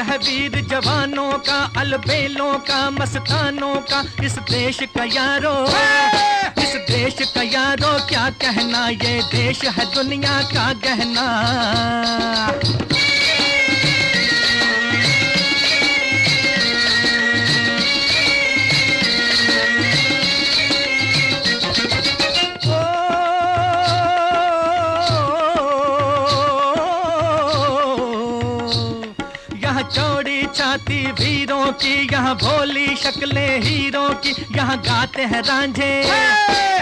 है वीर जवानों का, अलबेलों का, मस्तानों का, इस देश का यारो, इस देश का यारो क्या कहना, ये देश है दुनिया का गहना। चौड़ी छाती वीरों की, यहाँ भोली शक्लें हीरों की, यहाँ गाते हैं रांझे,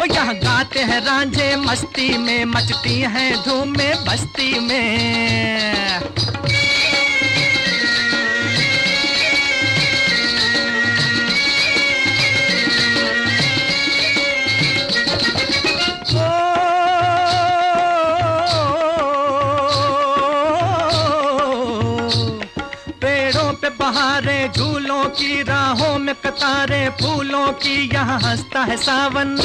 यहाँ गाते हैं रांझे मस्ती में, मचती हैं धूमें बस्ती में। बहारें झूलों की, राहों में कतारें फूलों की, यहाँ हंसता है सावन,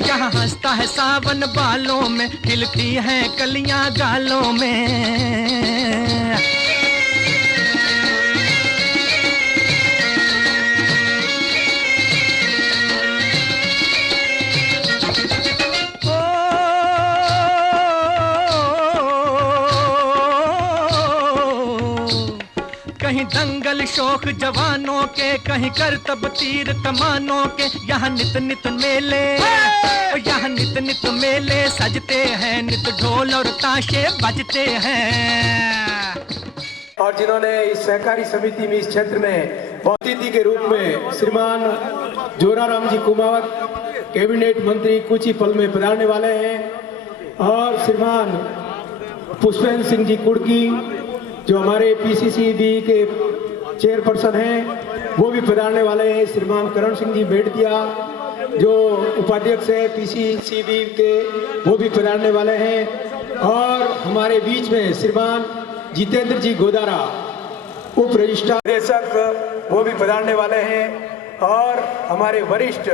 यहाँ हंसता है सावन, बालों में खिलती हैं कलियां गालों में। कहीं दंगल शौक जवानों के, कहीं करतब तीर कमानों के, यहाँ नित नित मेले, यहाँ नित नित मेले सजते हैं, नित ढोल और ताशे बजते हैं। और जिन्होंने इस सहकारी समिति में इस क्षेत्र में अतिथि के रूप में श्रीमान जोराराम जी कुमावत, कैबिनेट मंत्री कुछ ही पल में पधारने वाले हैं, और श्रीमान पुष्पेंद्र सिंह जी कुर्की जो हमारे पीसीसीबी के चेयरपर्सन हैं वो भी पधारने वाले हैं, श्रीमान करण सिंह जी बेड़तिया जो उपाध्यक्ष है पीसीसीबी के वो भी पधारने वाले हैं, और हमारे बीच में श्रीमान जितेंद्र जी गोदारा उप रजिस्ट्रार निदेशक वो भी पधारने वाले हैं, और हमारे वरिष्ठ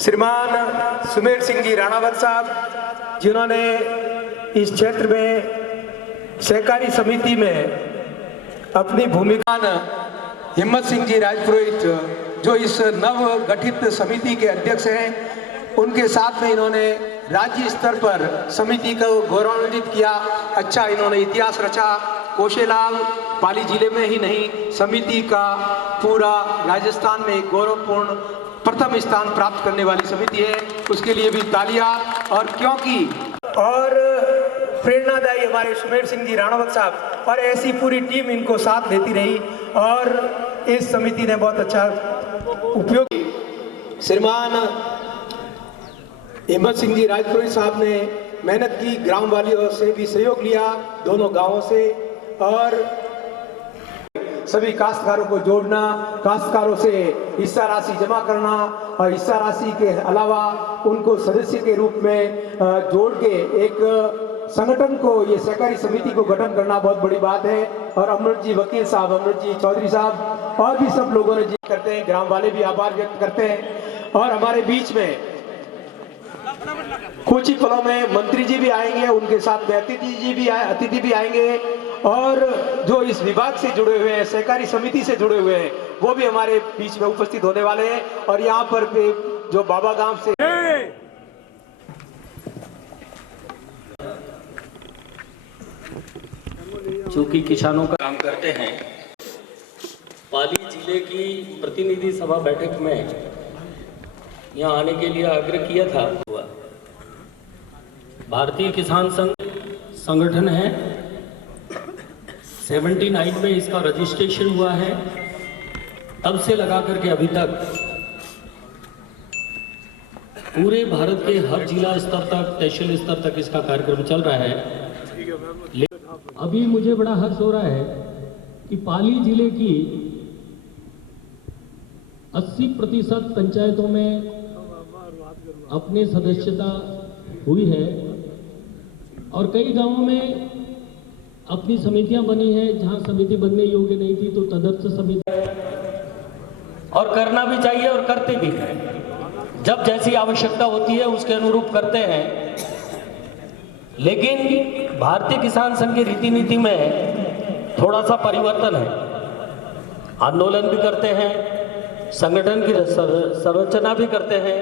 श्रीमान सुमेर सिंह जी राणावत साहब जिन्होंने इस क्षेत्र में सहकारी समिति में अपनी भूमिका, हिम्मत सिंह जी राजपुरोहित जो इस नव गठित समिति के अध्यक्ष हैं, उनके साथ में इन्होंने राज्य स्तर पर समिति को गौरवान्वित किया। अच्छा इन्होंने इतिहास रचा। कौशेलाल पाली जिले में ही नहीं, समिति का पूरा राजस्थान में गौरवपूर्ण प्रथम स्थान प्राप्त करने वाली समिति है, उसके लिए भी तालियां। और क्योंकि और प्रेरणादायी हमारे सुमेर सिंह जी राणावत साहब और ऐसी पूरी टीम इनको साथ देती रही, और इस समिति ने बहुत अच्छा उपयोगी श्रीमान हिम्मत सिंह जी राजपुरोहित साहब ने मेहनत की, ग्राम वालियों से भी सहयोग लिया दोनों गांवों से, और सभी काश्तकारों को जोड़ना, काश्तकारों से हिस्सा राशि जमा करना, और हिस्सा राशि के अलावा उनको सदस्य के रूप में जोड़ के एक संगठन को, ये सहकारी समिति को गठन करना बहुत बड़ी बात है। और अमृत जी वकील साहब, अमृत जी चौधरी साहब और भी सब लोगों ने जी करते हैं, ग्राम वाले भी आभार व्यक्त करते हैं। और हमारे बीच में कुछ ही पलों में मंत्री जी भी आएंगे, उनके साथ में अतिथि भी आएंगे, और जो इस विभाग से जुड़े हुए हैं, सहकारी समिति से जुड़े हुए हैं, वो भी हमारे बीच में उपस्थित होने वाले हैं। और यहाँ पर जो बाबा गांव से चूंकि किसानों का काम करते हैं, पाली जिले की प्रतिनिधि सभा बैठक में यहाँ आने के लिए आग्रह किया था। भारतीय किसान संघ संगठन है, 79 में इसका रजिस्ट्रेशन हुआ है, तब से लगा करके अभी तक पूरे भारत के हर जिला स्तर तक, तहसील स्तर तक इसका कार्यक्रम चल रहा है। अभी मुझे बड़ा हर्ष हो रहा है कि पाली जिले की 80% पंचायतों में अपनी सदस्यता हुई है, और कई गांवों में अपनी समितियां बनी हैं, जहां समिति बनने योग्य नहीं थी तो तदर्थ समिति, और करना भी चाहिए और करते भी हैं। जब जैसी आवश्यकता होती है उसके अनुरूप करते हैं। लेकिन भारतीय किसान संघ की रीति नीति में थोड़ा सा परिवर्तन है। आंदोलन भी करते हैं, संगठन की संरचना भी करते हैं।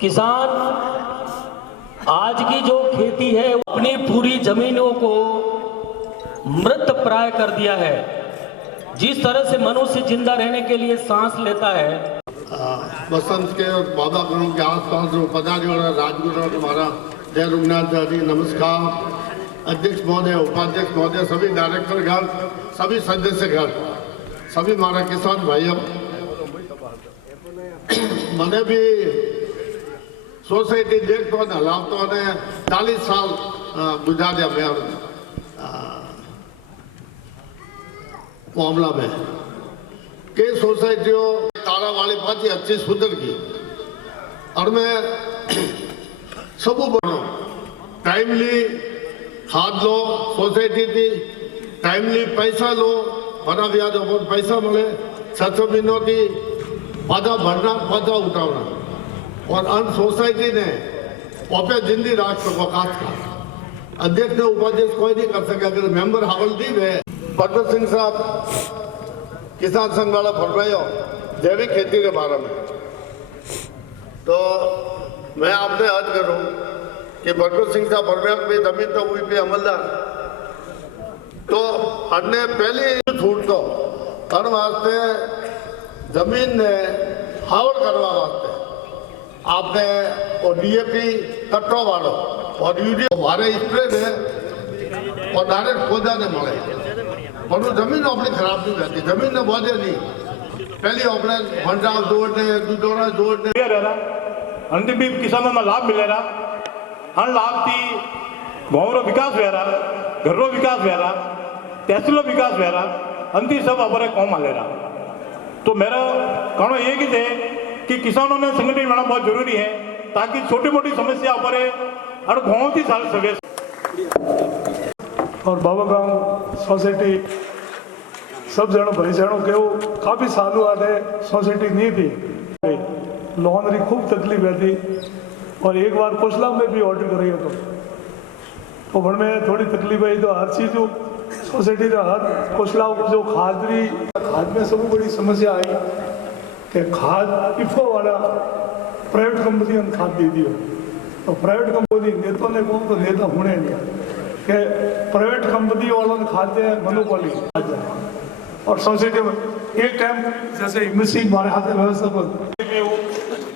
किसान आज की जो खेती है अपनी पूरी जमीनों को मृत प्राय कर दिया है। जिस तरह से मनुष्य जिंदा रहने के लिए सांस लेता है, बसंत के और बाबा गुरु के आसपास जो पदाधिकारी और राजगुरु हमारा जय रघुनाथ जी नमस्कार। अध्यक्ष महोदय, उपाध्यक्ष महोदय, सभी डायरेक्टर घर, सभी सदस्य घर, सभी हमारा किसान भाइयों, मैंने भी सोसाइटी देखते हैं हलावतों ने 40 साल गुजारिया मैं मामला में कई सोसाइटियों तारा वाली पाती अच्छी सुधर की और मैं सब बनो टाइमली खाद लो सोसाइटी थी, टाइमली पैसा लो, बना ब्याज पर पैसा मिले, 700 महीनों की पादा भरना पादा उठाना और अन सोसाइटी ने ओपे जिंदी राष्ट्र को खास का अध्यक्ष ने उपाध्यक्ष कोई नहीं कर सके। अगर मेंबर हवलदीप है भगत सिंह साहब किसान संघ वाला फरमायो जैविक खेती के बारे में, तो मैं आपने अर्ज करूं कि भगत सिंह साहब फरमाया भी जमीन तो हुई पे अमलदार, तो अन्य पहले छूट दो हर वास्ते जमीन ने हावड़ करवा वास्ते आपने और डीएपी कट्टो वालो और यूरिया हमारे स्प्रे में और डायरेक्ट पौधा ने मिले और वो जमीन अपनी खराब नहीं रहती, जमीन ने बहुत नहीं पहले अपने भंडार जोड़ने दूधोड़ा जोड़ने अंतिम भी किसानों में लाभ मिलेगा। हर लाभ थी गाँव रो विकास वेरा, घर रो विकास वेरा, तहसील विकास वेरा, अंतिम सब हमारे कौम आलेगा। तो मेरा कहना ये कि कि किसानों ने संगठन होना बहुत जरूरी है ताकि छोटी मोटी समस्या पर हर गाँव की साल सके। और बाबा गांव सोसाइटी सब जणों भाई जणों के काफ़ी सालों आते सोसाइटी नहीं थी, लोन री खूब तकलीफ थी और एक बार कोसला में भी ऑर्डर करी तो वन में थोड़ी तकलीफ आई तो हर चीज़ सोसाइटी का हर कोसला जो खाद में सब बड़ी समस्या आई कि खाद इफो वाला प्राइवेट कंपनी ने खाद दे दियो, तो प्राइवेट कंपनी नेता ने कौन तो नेता होने नहीं कि प्राइवेट कंपनी वालों ने खाते हैं मोनोपोली और सोसाइटी में एक टाइम जैसे हिम्मत सिंह हमारे हाथ में व्यवस्था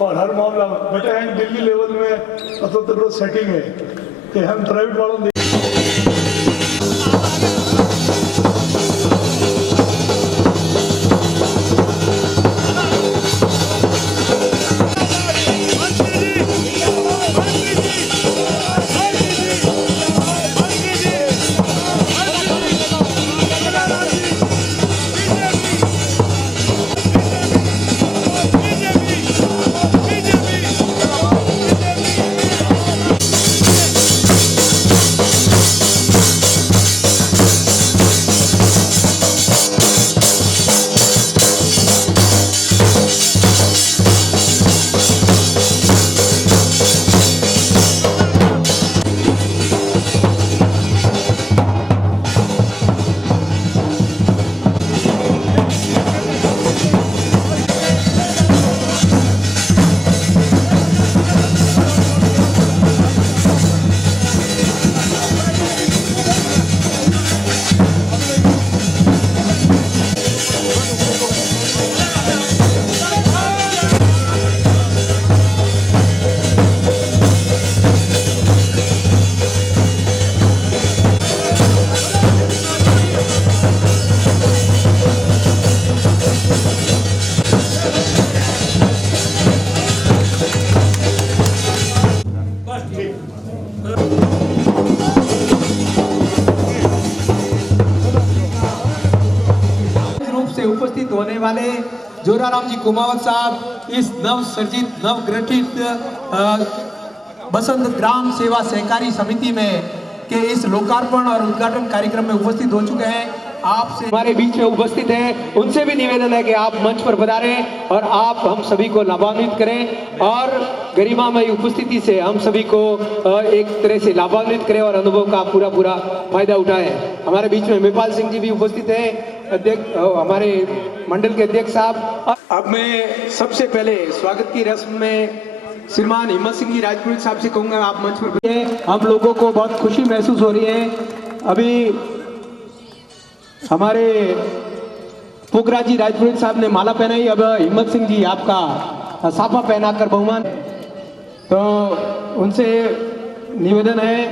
और हर मामला में बेटे हैं दिल्ली लेवल में तो सेटिंग है कि हम प्राइवेट वालों ने उपस्थित होने वाले जोराराम जी कुमावत साहब इस नव सर्जित नव गठित बसंत ग्राम सेवा सहकारी समिति में के इस लोकार्पण और उद्घाटन कार्यक्रम में उपस्थित हो चुके हैं। आपसे हमारे बीच में उपस्थित हैं, उनसे भी निवेदन है कि आप मंच पर पधारें और आप हम सभी को लाभान्वित करें और गरिमामयी उपस्थिति से हम सभी को एक तरह से लाभान्वित करें और अनुभव का पूरा फायदा उठाएं। हमारे बीच में मेहपाल सिंह जी भी उपस्थित हैं, अध्यक्ष हमारे मंडल के अध्यक्ष साहब। अब मैं सबसे पहले स्वागत की रस्म में श्रीमान हिम्मत सिंह जी राजपुरोहित साहब से कहूँगा आप मंच पर बैठिए। हम लोगों को बहुत खुशी महसूस हो रही है। अभी हमारे पोखराज जी राजपुरोहित साहब ने माला पहनाई, अब हिम्मत सिंह जी आपका साफा पहनाकर बहुमान, तो उनसे निवेदन है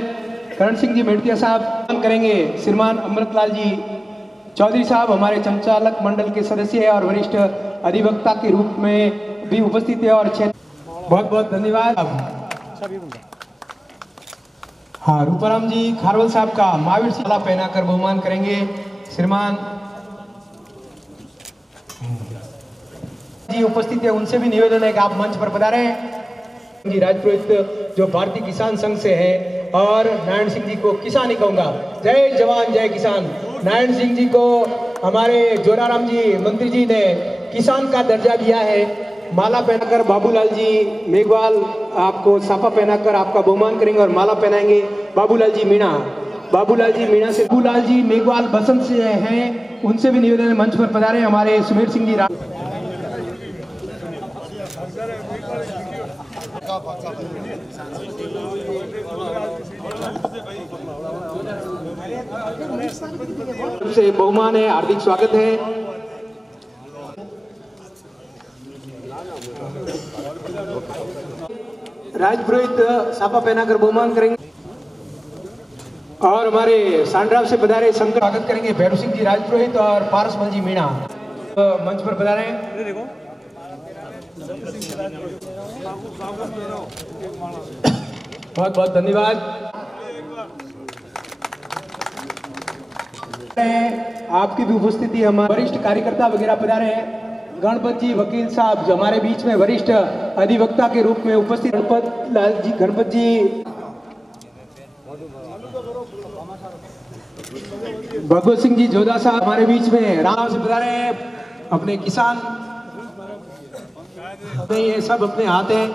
करण सिंह जी मेड़तिया साहब करेंगे। श्रीमान अमृतलाल जी चौधरी साहब हमारे संचालक मंडल के सदस्य है और वरिष्ठ अधिवक्ता के रूप में भी उपस्थित है और बहुत बहुत धन्यवाद। हाँ, रूपाराम जी खारवल साहब का महावीर माला पहनाकर बहुमान करेंगे। श्रीमान जी उपस्थित है, उनसे भी निवेदन है कि आप मंच पर पधारें। जी राजपुरोहित जो भारतीय किसान संघ से है और नारायण सिंह जी को किसान ही कहूंगा। जय जवान जय किसान। नारायण सिंह जी को हमारे जोराराम जी मंत्री जी ने किसान का दर्जा दिया है। माला पहनाकर बाबूलाल जी मेघवाल आपको साफा पहनाकर आपका बहुमान करेंगे और माला पहनाएंगे बाबूलाल जी मीणा। बाबूलाल जी मीणा से बाबूलाल जी मेघवाल बसंत से हैं, उनसे भी निवेदन मंच पर पधारे। हमारे सुमेर सिंह जी से बहुमान है, हार्दिक स्वागत है। राजपुरोहित साफा पहनाकर बहुमान करेंगे और हमारे सांड्राव से पधारे शंकर स्वागत करेंगे भैरव सिंह जी राजपुरोहित और पारसमल जी मीणा मंच पर पधारे। बहुत बहुत धन्यवाद। आपकी भी उपस्थिति हमारे वरिष्ठ कार्यकर्ता वगैरह पधारे हैं। गणपत जी वकील साहब जो हमारे बीच में वरिष्ठ अधिवक्ता के रूप में उपस्थित, गणपत जी भगवत सिंह जी जोधा साहब हमारे बीच में राम से पधारे हैं। अपने किसान ये सब अपने हाथ हैं।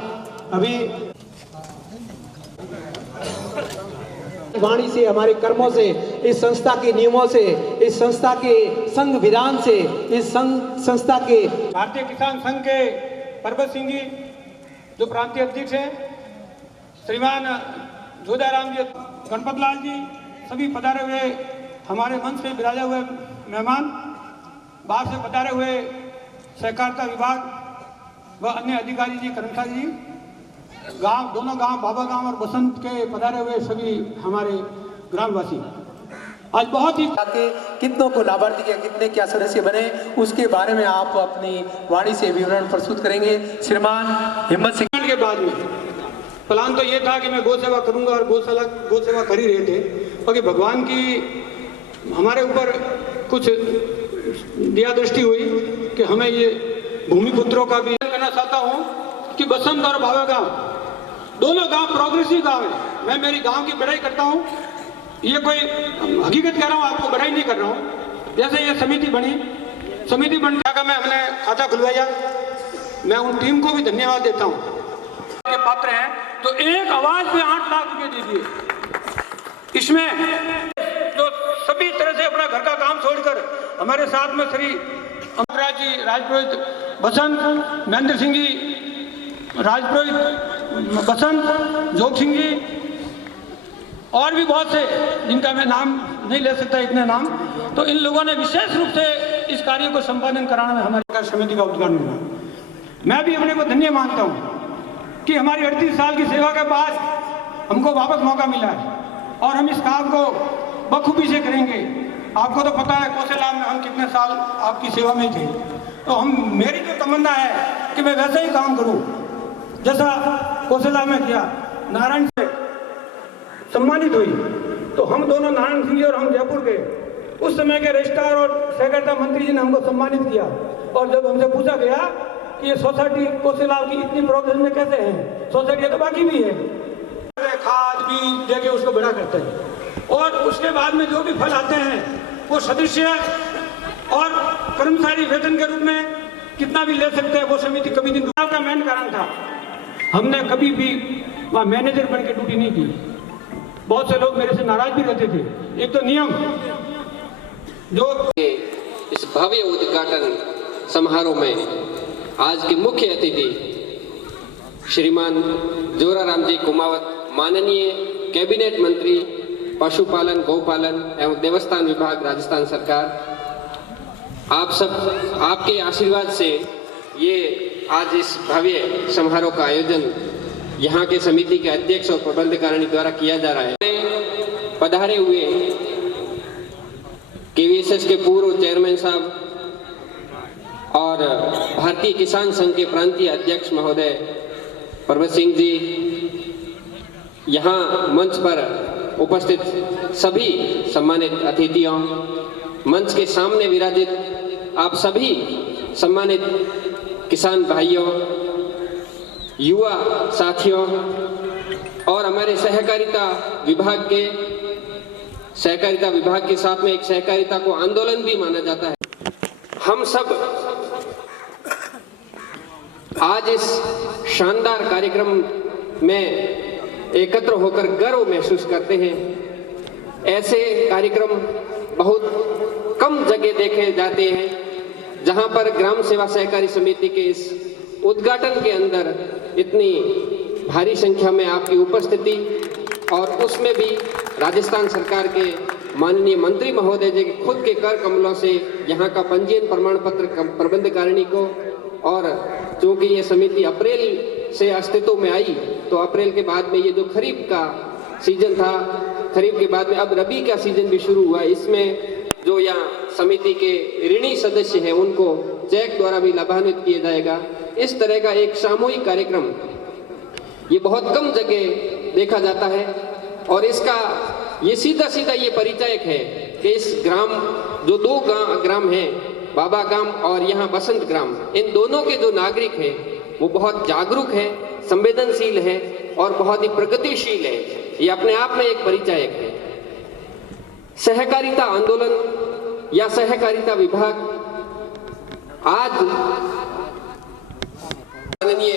अभी वाणी से, हमारे कर्मों से, इस संस्था के नियमों से, इस संस्था के संविधान से, इस संस्था के भारतीय किसान संघ के परबत सिंह जी जो प्रांतीय अध्यक्ष हैं, श्रीमान जोधाराम जी, गणपत लाल जी, सभी पधारे हुए हमारे मंच पे विराजे हुए मेहमान, बाहर से पधारे हुए सहकारिता विभाग व अन्य अधिकारी जी, कर्मचारी जी, गांव, दोनों गांव बाबा गांव और बसंत के पधारे हुए सभी हमारे ग्रामवासी, आज बहुत ही कितनों को लाभार्थी के कितने क्या सदस्य बने उसके बारे में आप अपनी वाणी से विवरण प्रस्तुत करेंगे। श्रीमान हिम्मत सिंह के बाद में प्लान तो ये था कि मैं गौ सेवा करूंगा और गौ सेवा कर ही रहे थे, क्योंकि भगवान की हमारे ऊपर कुछ दया दृष्टि हुई कि हमें ये भूमिपुत्रों का भी करना चाहता हूँ कि बसंत और बाबा गांव दोनों गांव प्रोग्रेसिव गांव है। मैं मेरी गांव की बड़ाई करता हूँ, ये कोई हकीकत कह रहा हूँ, आपको बड़ाई नहीं कर रहा हूँ। जैसे ये समिति बन का मैं हमने खाता खुलवाया, मैं उन टीम को भी धन्यवाद देता हूँ के पात्र हैं। तो एक आवाज पे 8 लाख रुपए दीजिए। इसमें तो सभी तरह से अपना घर का काम छोड़कर हमारे साथ में श्री अमरराज जी राजपुरोहित बसंत, महेंद्र सिंह जी राजपुरोहित बसंत, जोग सिंह जी और भी बहुत से जिनका मैं नाम नहीं ले सकता इतने नाम, तो इन लोगों ने विशेष रूप से इस कार्य को संपादन कराने में हमारी समिति का उद्घाटन हुआ। मैं भी अपने को धन्य मानता हूँ कि हमारी 38 साल की सेवा के बाद हमको वापस मौका मिला है और हम इस काम को बखूबी से करेंगे। आपको तो पता है कौशलाम में हम कितने साल आपकी सेवा में थे, तो मेरी जो तमन्ना है कि मैं वैसे ही काम करूं जैसा कौशलाम में किया। नारायण से सम्मानित हुई तो हम दोनों, नारायण सिंह जी और हम जयपुर के उस समय के रजिस्ट्रार और सहकारिता मंत्री जी ने हमको सम्मानित किया। और जब हमसे पूछा गया कि ये सोसाइटी कौशलाम की इतनी प्रोग्रेस में कैसे है, सोसाइटी तो बाकी भी है, खाद बीज देके उसको बड़ा करते हैं और उसके बाद में जो भी फल आते हैं वो सदस्य और कर्मचारी वेतन के रूप में कितना भी ले सकते हैं, वो समिति कभी नहीं। का मेन कारण था, हमने कभी भी वहाँ मैनेजर बन के ड्यूटी नहीं की। बहुत से लोग मेरे से नाराज भी रहते थे। एक तो नियम जो इस भव्य उद्घाटन समारोह में आज के मुख्य अतिथि श्रीमान जोराराम जी कुमावत, माननीय कैबिनेट मंत्री पशुपालन, गौपालन एवं देवस्थान विभाग, राजस्थान सरकार, आप सब आपके आशीर्वाद से ये आज इस भव्य समारोह का आयोजन यहाँ के समिति के अध्यक्ष और प्रबंधकारिणी द्वारा किया जा रहा है। पधारे हुए केवीएसएस के पूर्व चेयरमैन साहब और भारतीय किसान संघ के प्रांतीय अध्यक्ष महोदय पर्वत सिंह जी, यहाँ मंच पर उपस्थित सभी सम्मानित अतिथियों, मंच के सामने विराजित आप सभी सम्मानित किसान भाइयों, युवा साथियों और हमारे सहकारिता विभाग के साथ में एक सहकारिता को आंदोलन भी माना जाता है। हम सब आज इस शानदार कार्यक्रम में एकत्र होकर गर्व महसूस करते हैं। ऐसे कार्यक्रम बहुत कम जगह देखे जाते हैं जहां पर ग्राम सेवा सहकारी समिति के इस उद्घाटन के अंदर इतनी भारी संख्या में आपकी उपस्थिति और उसमें भी राजस्थान सरकार के माननीय मंत्री महोदय जी के खुद के कर कमलों से यहाँ का पंजीयन प्रमाण पत्र प्रबंधकारिणी को, और चूंकि ये समिति अप्रैल से अस्तित्व में आई तो अप्रैल के बाद में ये जो खरीफ का सीजन था, खरीफ के बाद में अब रबी का सीजन भी शुरू हुआ। इसमें जो यहाँ समिति के ऋणी सदस्य हैं उनको चेक द्वारा भी लाभान्वित किया जाएगा। इस तरह का एक सामूहिक कार्यक्रम ये बहुत कम जगह देखा जाता है और इसका ये सीधा ये परिचायक है कि इस ग्राम जो दो ग्राम हैं, बाबा ग्राम और यहाँ बसंत ग्राम, इन दोनों के जो नागरिक हैं वो बहुत जागरूक है, संवेदनशील है और बहुत ही प्रगतिशील है। ये अपने आप में एक परिचायक है। सहकारिता आंदोलन या सहकारिता विभाग आज माननीय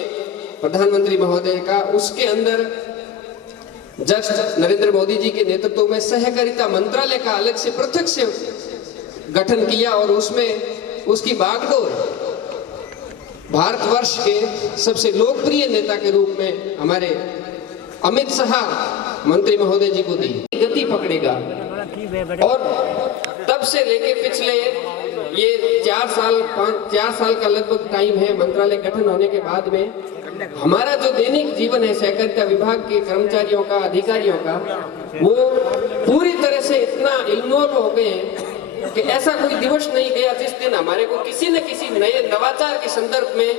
प्रधानमंत्री महोदय का, उसके अंदर जस्ट नरेंद्र मोदी जी के नेतृत्व में सहकारिता मंत्रालय का अलग से पृथक से गठन किया और उसमें उसकी बागडोर भारतवर्ष के सबसे लोकप्रिय नेता के रूप में हमारे अमित शाह मंत्री महोदय जी को दी। गति पकड़ेगा और तब से लेके पिछले ये 4 साल का लगभग टाइम है मंत्रालय गठन होने के बाद में हमारा जो दैनिक जीवन है सहकारिता विभाग के कर्मचारियों का, अधिकारियों का, वो पूरी तरह से इतना इन्वॉल्व हो गए हैं कि ऐसा कोई दिवस नहीं गया जिस दिन हमारे को किसी न किसी नए नवाचार के संदर्भ में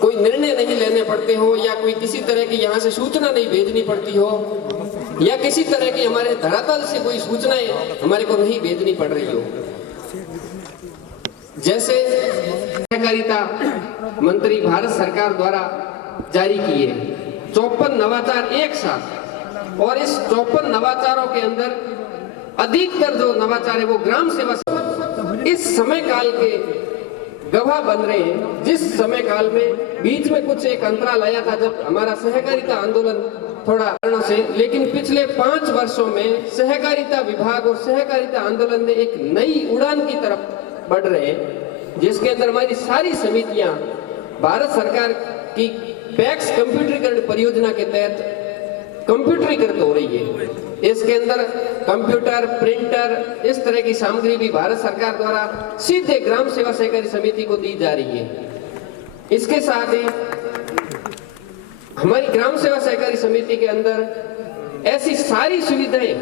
कोई निर्णय नहीं लेने पड़ते हो या कोई किसी तरह की यहाँ से सूचना नहीं भेजनी पड़ती हो या किसी तरह की हमारे धरातल से कोई सूचनाएं हमारे को नहीं भेजनी पड़ रही हो। जैसे सहकारिता मंत्री भारत सरकार द्वारा जारी किए 54 नवाचार एक साथ, और इस 54 नवाचारों के अंदर अधिकतर जो नवाचार है वो ग्राम सेवा इस समय काल के गवाह बन रहे हैं। जिस समय काल में बीच में कुछ एक अंतराल आया था जब हमारा सहकारिता आंदोलन थोड़ा कारणों से, लेकिन पिछले 5 वर्षों में सहकारिता विभाग और सहकारिता आंदोलन ने एक नई उड़ान की तरफ बढ़ रहे हैं, जिसके अंदर हमारी सारी समितियां भारत सरकार की पैक्स कंप्यूटरीकरण परियोजना के तहत कंप्यूटरीकृत हो रही है। इसके अंदर कंप्यूटर, प्रिंटर, इस तरह की सामग्री भी भारत सरकार द्वारा सीधे ग्राम सेवा सहकारी समिति को दी जा रही है। इसके साथ ही हमारी ग्राम सेवा सहकारी समिति के अंदर ऐसी सारी सुविधाएं,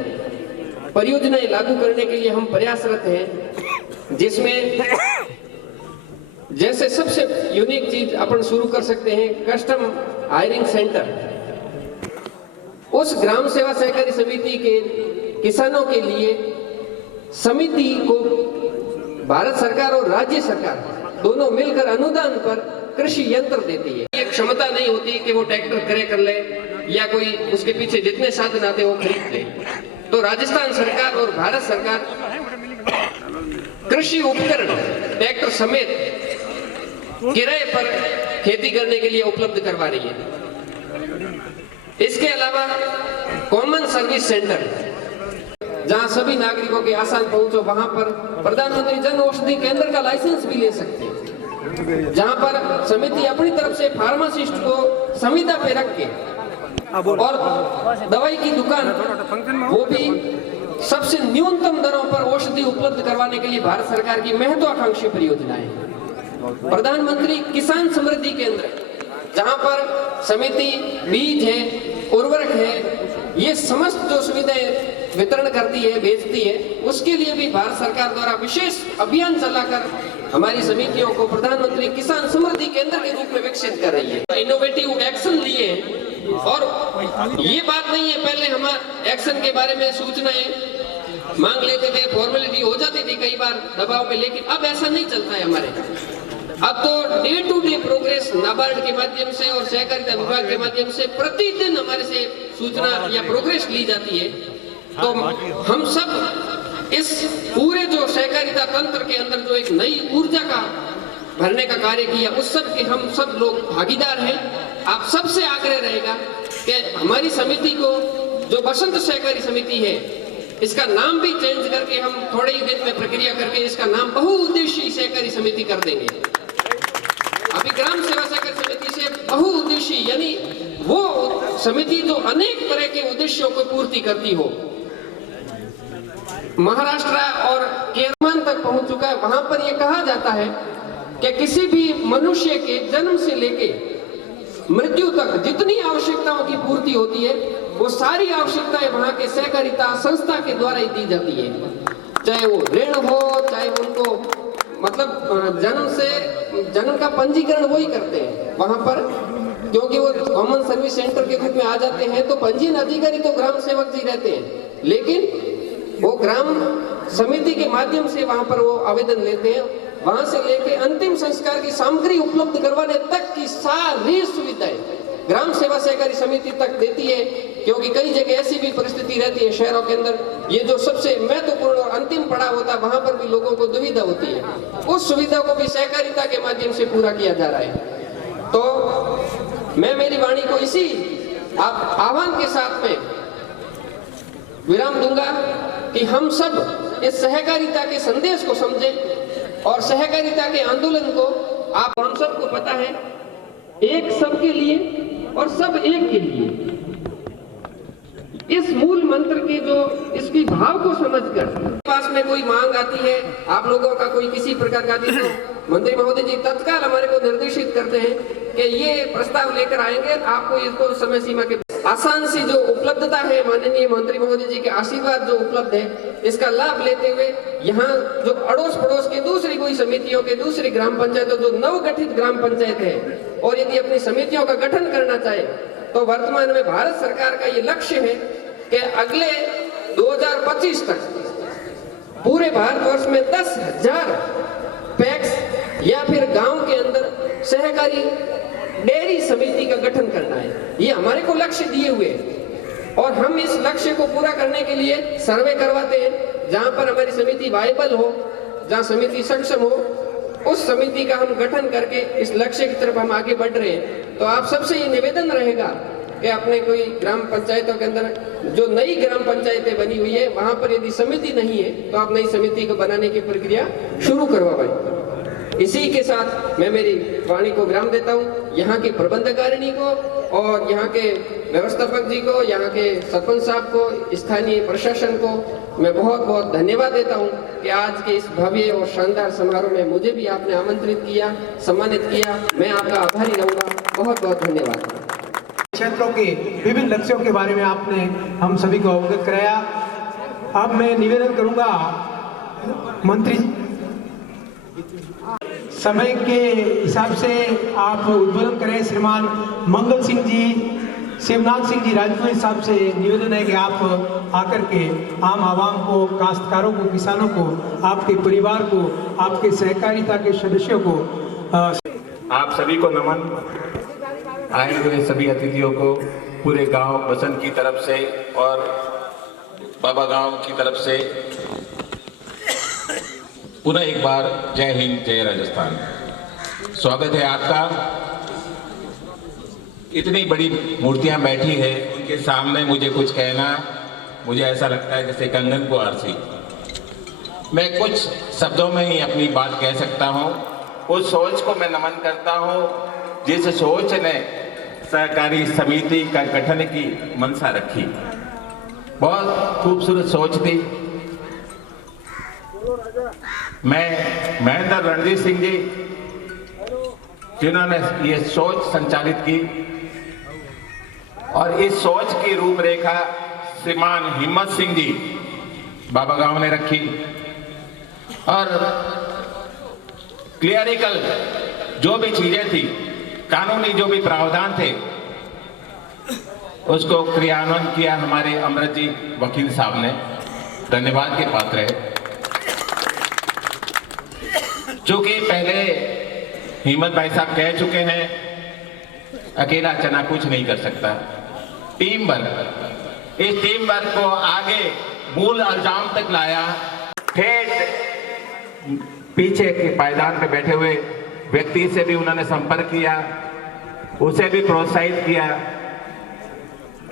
परियोजनाएं लागू करने के लिए हम प्रयासरत हैं, जिसमें जैसे सबसे यूनिक चीज अपन शुरू कर सकते हैं कस्टम हायरिंग सेंटर। उस ग्राम सेवा सहकारी समिति के किसानों के लिए समिति को भारत सरकार और राज्य सरकार दोनों मिलकर अनुदान पर कृषि यंत्र देती है। ये क्षमता नहीं होती कि वो ट्रैक्टर क्रय कर ले या कोई उसके पीछे जितने साधन आते वो खरीद ले। तो राजस्थान सरकार और भारत सरकार कृषि उपकरण ट्रैक्टर समेत किराए पर खेती करने के लिए उपलब्ध करवा रही है। इसके अलावा कॉमन सर्विस सेंटर, जहां सभी नागरिकों के आसान पहुंच हो, वहां पर प्रधानमंत्री जन औषधि केंद्र का लाइसेंस भी ले सकते हैं, जहां पर समिति अपनी तरफ से फार्मासिस्ट को संविदा पे रख के और दवाई की दुकान वो भी सबसे न्यूनतम दरों पर औषधि उपलब्ध करवाने के लिए भारत सरकार की महत्वाकांक्षी परियोजना है। प्रधानमंत्री किसान समृद्धि केंद्र, जहां पर समिति बीज है, उर्वरक है, ये समस्त जो सुविधाएं वितरण करती है, बेचती है, उसके लिए भी भारत सरकार द्वारा विशेष अभियान चलाकर हमारी समितियों को प्रधानमंत्री किसान समृद्धि केंद्र के रूप में विकसित कर रही है। इनोवेटिव एक्शन लिए, और ये बात नहीं है पहले हम एक्शन के बारे में सूचनाएं मांग लेते थे, फॉर्मेलिटी हो जाती थी कई बार दबाव में, लेकिन अब ऐसा नहीं चलता है हमारे। अब तो day to day progress NABARD के माध्यम से और सहकारिता विभाग के माध्यम से प्रतिदिन हमारे से सूचना या प्रोग्रेस ली जाती है। तो हम सब इस पूरे जो सहकारिता तंत्र के अंदर जो एक नई ऊर्जा का भरने का कार्य किया, उस सब के हम सब लोग भागीदार हैं। आप सबसे आग्रह रहेगा कि हमारी समिति को, जो बसंत सहकारी समिति है, इसका नाम भी चेंज करके हम थोड़े ही दिन में प्रक्रिया करके इसका नाम बहुउद्देशीय सहकारी समिति कर देंगे। अभी ग्राम सेवा सहकारी समिति से बहुउद्देशीय, यानी वो समिति जो अनेक तरह के उद्देश्यों को पूर्ति करती हो। महाराष्ट्र और केरल तक पहुंच चुका है। वहां पर यह कहा जाता है कि किसी भी मनुष्य के जन्म से लेके मृत्यु तक जितनी आवश्यकताओं की पूर्ति होती है, वो सारी आवश्यकताएं वहां के सहकारिता संस्था के द्वारा ही दी जाती है। चाहे वो ऋण हो, चाहे उनको मतलब जन्म का पंजीकरण वो ही करते हैं वहां पर, क्योंकि वो कॉमन सर्विस सेंटर के रूप में आ जाते हैं। तो पंजीयन अधिकारी तो ग्राम सेवक जी रहते हैं, लेकिन वो ग्राम समिति के माध्यम से वहां पर वो आवेदन लेते हैं। वहां से लेके अंतिम संस्कार की सामग्री उपलब्ध करवाने तक की सारी सुविधाएं ग्राम सेवा सहकारी समिति तक देती है, क्योंकि कई जगह ऐसी भी परिस्थिति रहती है शहरों के अंदर, ये जो सबसे महत्वपूर्ण और अंतिम पड़ाव होता है, वहां पर भी लोगों को दुविधा होती है। उस सुविधा को भी सहकारिता के माध्यम से पूरा किया जा रहा है। तो मैं मेरी वाणी को इसी आह्वान के साथ में विराम दूंगा कि हम सब इस सहकारिता के संदेश को समझें और सहकारिता के आंदोलन को, आप हम सबको पता है, एक सबके लिए और सब एक के लिए, इस मूल मंत्र के जो इसकी भाव को समझकर पास में कोई मांग आती है, आप लोगों का कोई किसी प्रकार का, तो मंत्री महोदय जी तत्काल हमारे को निर्देशित करते हैं कि ये प्रस्ताव लेकर आएंगे, आपको इसको समय सीमा के आसान सी जो उपलब्धता है, माननीय मंत्री महोदय जी के आशीर्वाद जो उपलब्ध है, इसका लाभ लेते हुए यहाँ जो अड़ोस पड़ोस की दूसरी कोई समितियों के, दूसरी ग्राम पंचायतों, जो नवगठित ग्राम पंचायत है, और यदि अपनी समितियों का गठन करना चाहे, तो वर्तमान में भारत सरकार का ये लक्ष्य है कि अगले 2025 तक पूरे भारतवर्ष में 10,000 पैक्स या फिर गांव के अंदर सहकारी डेयरी समिति का गठन करना है। ये हमारे को लक्ष्य दिए हुए हैं, और हम इस लक्ष्य को पूरा करने के लिए सर्वे करवाते हैं। जहां पर हमारी समिति वायबल हो, जहां समिति सक्षम हो, उस समिति का हम गठन करके इस लक्ष्य की तरफ हम आगे बढ़ रहे हैं। तो आप सबसे ये निवेदन रहेगा कि अपने कोई ग्राम पंचायतों के अंदर जो नई ग्राम पंचायतें बनी हुई है, वहां पर यदि समिति नहीं है तो आप नई समिति को बनाने की प्रक्रिया शुरू करवाएं। इसी के साथ मैं मेरी वाणी को विराम देता हूँ। यहाँ की प्रबंधकारिणी को और यहाँ के व्यवस्थापक जी को, यहाँ के सरपंच साहब को, स्थानीय प्रशासन को मैं बहुत बहुत धन्यवाद देता हूँ कि आज के इस भव्य और शानदार समारोह में मुझे भी आपने आमंत्रित किया, सम्मानित किया। मैं आपका आभारी रहूँगा। बहुत बहुत धन्यवाद। क्षेत्रों के विभिन्न लक्ष्यों के बारे में आपने हम सभी को अवगत कराया। अब मैं निवेदन करूंगा मंत्री, समय के हिसाब से आप उद्बोधन करें। श्रीमान मंगल सिंह जी, शिवनाथ सिंह जी राजपूत साहब से निवेदन है कि आप आकर के आम आवाम को, काश्तकारों को, किसानों को, आपके परिवार को, आपके सहकारिता के सदस्यों को, आप सभी को नमन। आए हुए सभी अतिथियों को पूरे गांव बसंत की तरफ से और बाबा गांव की तरफ से पुनः एक बार जय हिंद जय राजस्थान। स्वागत है आपका। इतनी बड़ी मूर्तियां बैठी है, उनके सामने मुझे कुछ कहना, मुझे ऐसा लगता है जैसे कंगन को आरसी। मैं कुछ शब्दों में ही अपनी बात कह सकता हूं। उस सोच को मैं नमन करता हूं जिस सोच ने सहकारी समिति का गठन की मंशा रखी। बहुत खूबसूरत सोच थी। मैं महेंद्र रणजीत सिंह जी जिन्होंने ये सोच संचालित की और इस सोच की रूपरेखा श्रीमान हिम्मत सिंह जी बाबा गांव ने रखी और क्लियरिकल जो भी चीजें थी, कानूनी जो भी प्रावधान थे, उसको क्रियान्वयन किया हमारे अमृत जी वकील साहब ने। धन्यवाद के पात्र है। चूंकि पहले हिम्मत भाई साहब कह चुके हैं, अकेला चना कुछ नहीं कर सकता। टीम वर्क, इस टीम वर्क को आगे मूल अंजाम तक लाया। ठेठ पीछे के पायदान पे बैठे हुए व्यक्ति से भी उन्होंने संपर्क किया, उसे भी प्रोत्साहित किया।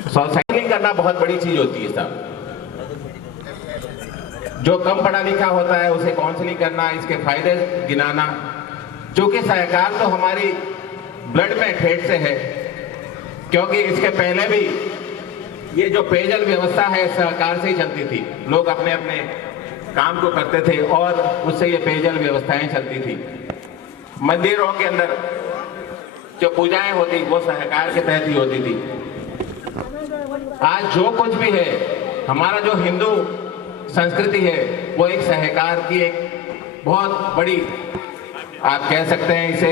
साइकिलिंग करना बहुत बड़ी चीज होती है साहब। जो कम पढ़ा लिखा होता है उसे काउंसलिंग करना, इसके फायदे गिनाना। क्योंकि सहकार तो हमारी ब्लड में ठेठ से है, क्योंकि इसके पहले भी ये जो पेयजल व्यवस्था है सहकार से ही चलती थी। लोग अपने अपने काम को करते थे और उससे ये पेयजल व्यवस्थाएं चलती थी। मंदिरों के अंदर जो पूजाएं होती वो सहकार के तहत ही होती थी। आज जो कुछ भी है, हमारा जो हिंदू संस्कृति है वो एक सहकार की एक बहुत बड़ी, आप कह सकते हैं इसे,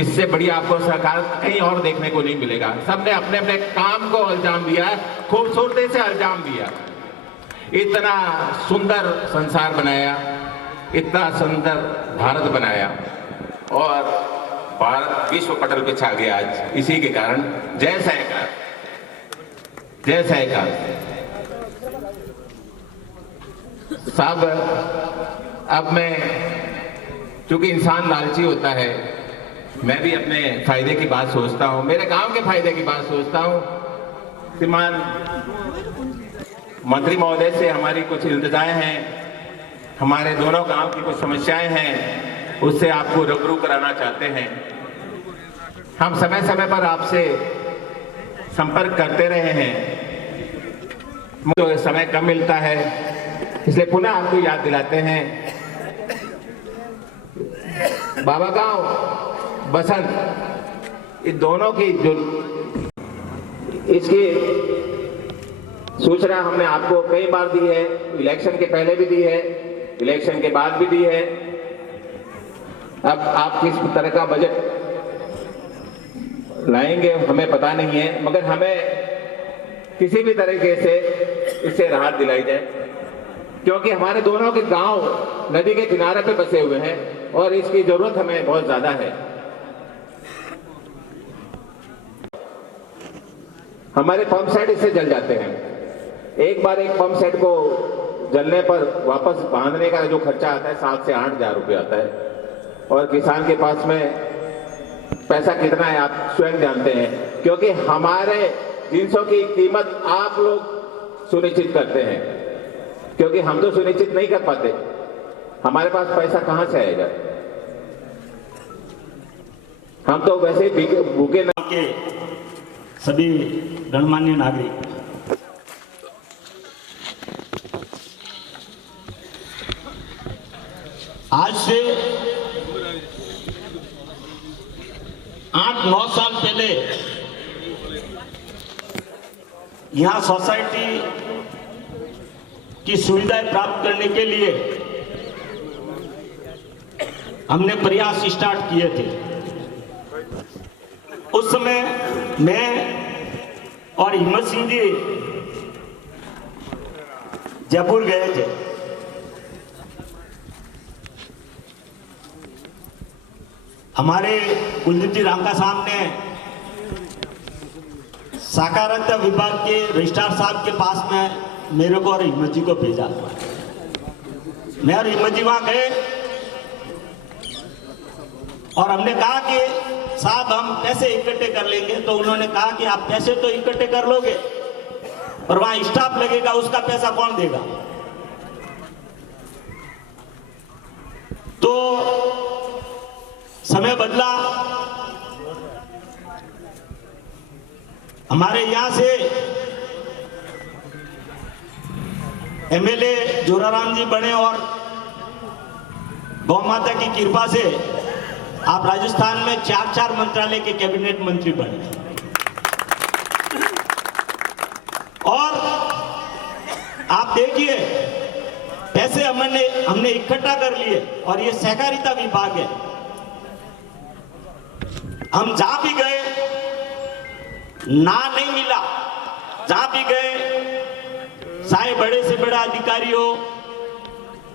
इससे बड़ी आपको सहकार कहीं और देखने को नहीं मिलेगा। सबने अपने अपने काम को अंजाम दिया, खूबसूरती से अंजाम दिया, इतना सुंदर संसार बनाया, इतना सुंदर भारत बनाया और भारत विश्व पटल पे छा गया आज इसी के कारण। जय सहकार, जय सहकार। साहब, अब मैं, चूंकि इंसान लालची होता है, मैं भी अपने फायदे की बात सोचता हूं, मेरे गांव के फायदे की बात सोचता हूं। श्रीमान मंत्री महोदय से हमारी कुछ इल्तिजाएं हैं, हमारे दोनों गांव की कुछ समस्याएं हैं, उससे आपको रूबरू कराना चाहते हैं। हम समय समय पर आपसे संपर्क करते रहे हैं, तो समय कम मिलता है, इसलिए पुनः आपको याद दिलाते हैं। बाबा गांव, बसंत, इन दोनों की जो इसकी सूचना हमने आपको कई बार दी है। इलेक्शन के पहले भी दी है, इलेक्शन के बाद भी दी है। अब आप किस तरह का बजट लाएंगे हमें पता नहीं है, मगर हमें किसी भी तरीके से इससे राहत दिलाई जाए, क्योंकि हमारे दोनों के गांव नदी के किनारे पे बसे हुए हैं और इसकी जरूरत हमें बहुत ज्यादा है। हमारे पंप सेट इससे जल जाते हैं। एक बार एक पंप सेट को जलने पर वापस बांधने का जो खर्चा आता है 7 से 8 हजार रुपये आता है, और किसान के पास में पैसा कितना है आप स्वयं जानते हैं, क्योंकि हमारे जिनसों की कीमत आप लोग सुनिश्चित करते हैं, क्योंकि हम तो सुनिश्चित नहीं कर पाते। हमारे पास पैसा कहां से आएगा? हम तो वैसे ही भूखे ना के सभी गणमान्य नागरिक, आज से 8-9 साल पहले यहाँ सोसाइटी की सुविधाएं प्राप्त करने के लिए हमने प्रयास स्टार्ट किए थे। उस समय मैं और हिम्मत सिंह जी जयपुर गए थे। हमारे कुलदीप जी रामका साहब ने सहकारिता विभाग के रजिस्ट्रार साहब के पास में मेरे को और हिम्मत जी को भेजा। मैं और हिम्मत जी वहां गए और हमने कहा कि साहब हम पैसे इकट्ठे कर लेंगे, तो उन्होंने कहा कि आप पैसे तो इकट्ठे कर लोगे और वहां स्टाफ लगेगा, उसका पैसा कौन देगा। तो समय बदला, हमारे यहां से एमएलए जोराराम जी बने और गौ माता की कृपा से आप राजस्थान में 4 मंत्रालय के कैबिनेट मंत्री बने और आप देखिए पैसे हमने इकट्ठा कर लिए और ये सहकारिता विभाग है। हम जहां भी गए ना नहीं मिला, जहां भी गए चाहे बड़े से बड़ा अधिकारी हो,